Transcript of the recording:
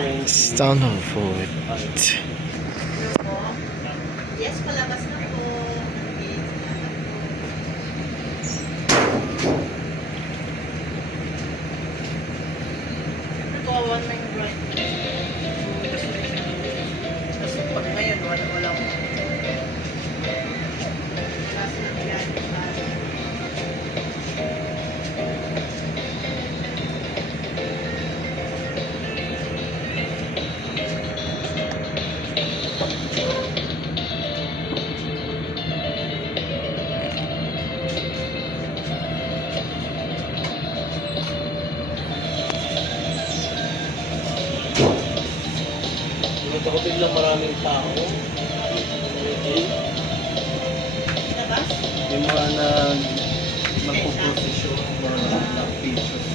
Stanford. Yes, palabas na po. Nagawa na yung bright. Tapos pag ngayon, wala ko. Kasi nangyari pa. Ito ko biglang maraming tao. Labas? Yung mga nagpo-posisyon or nag-picture